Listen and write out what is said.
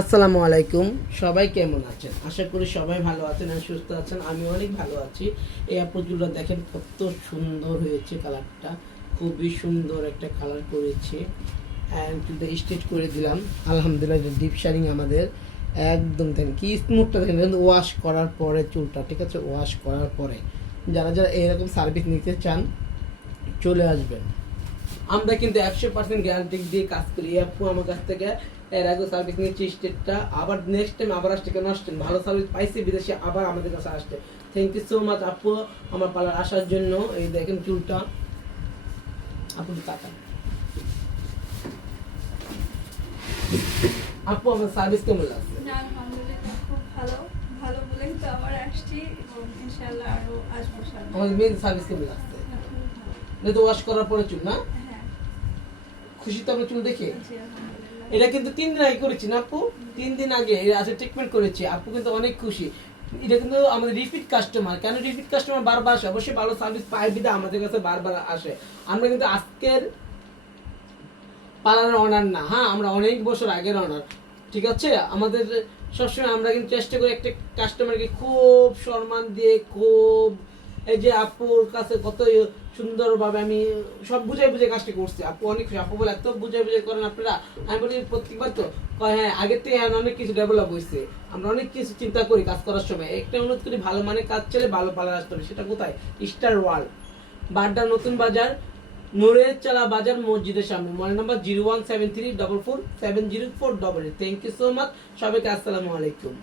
আসসালামু আলাইকুম। সবাই কেমন আছেন? আশা করি সবাই ভালো আছেন আর সুস্থ আছেন। আমি অনেক ভালো আছি। এই আপুগুলো দেখেন কত সুন্দর হয়েছে, কালারটা খুবই সুন্দর একটা কালার করেছে। অ্যান্ড চুলটা স্ট্রেট করে দিলাম। আলহামদুলিল্লাহ, ডিপ শাইনিং আমাদের একদম দেখেন কি স্মুথটা দেখেন, কিন্তু ওয়াশ করার পরে চুলটা, ঠিক আছে, ওয়াশ করার পরে যারা যারা এরকম সার্ভিস নিতে চান চলে আসবেন। আমরা কিন্তু 100% গ্যারান্টি দিয়ে কাজ করি। আপু আমার কাছ থেকে এর আগে সার্ভিস নিয়েছি স্টেটটা, আবার নেক্সট টাইম আবার আসছে। কেন আসছেন? ভালো সার্ভিস পাইছি বিদেশে, আবার আমাদের কাছে আসছে। থ্যাংক ইউ সো মাচ আপু আমার পার্লার আসার জন্য। এই দেখেন চুলটা, আপু তাকান। আপু আমার সার্ভিস কেমন লাগছে? আলহামদুলিল্লাহ, খুব ভালো। ভালো বলেই তো আবার আসছি এবং ইনশাআল্লাহ আরো আসবো সামনে। আমার মেন সার্ভিস কেমন লাগছে? তো ওয়াশ করার পরে চুল না, হ্যাঁ, খুশি তো আমরা চুল দেখে? জি আলহামদুলিল্লাহ। এটা কিন্তু 3 দিন আগে করেছি না আপু? 3 দিন আগে আছে ট্রিটমেন্ট করেছি। আপু কিন্তু অনেক খুশি। এটা কিন্তু আমাদের রিপিট কাস্টমার। কেন রিপিট কাস্টমার বারবার আসে? অবশ্যই ভালো সার্ভিস পায় বিদা আমাদের কাছে বারবার আসে। আমরা কিন্তু আজকের পার্লারের অনার না, হ্যাঁ, আমরা অনেক বছর আগের অনার, ঠিক আছে। আমাদের সবসময় আমরা কিন্তু চেষ্টা করি একটা কাস্টমারকে খুব সম্মান দিয়ে, খুব এই যে আপুর কাছে কত সুন্দরভাবে আমি সব বুঝাই বুঝে কাজটা করছি। আপু অনেক খুশি। আপু বলে এত বুঝাই বুঝাই করেন আপনারা। আমি বলি প্রত্যেকবার তো কয় হ্যাঁ, আগের থেকে এখন অনেক কিছু ডেভেলপ হয়েছে। আমরা অনেক কিছু চিন্তা করি কাজ করার সময়। একটা অনুরোধ করি, ভালো মানে কাজ চলে ভালো পার্লার আসতে হবে। সেটা কোথায়? স্টার ওয়ার্ল্ড, বাড্ডা নতুন বাজার, নূরের চালা বাজার মসজিদের সামনে। Mobile number 01734470488। Thank you so much সবাইকে। আসসালামু আলাইকুম।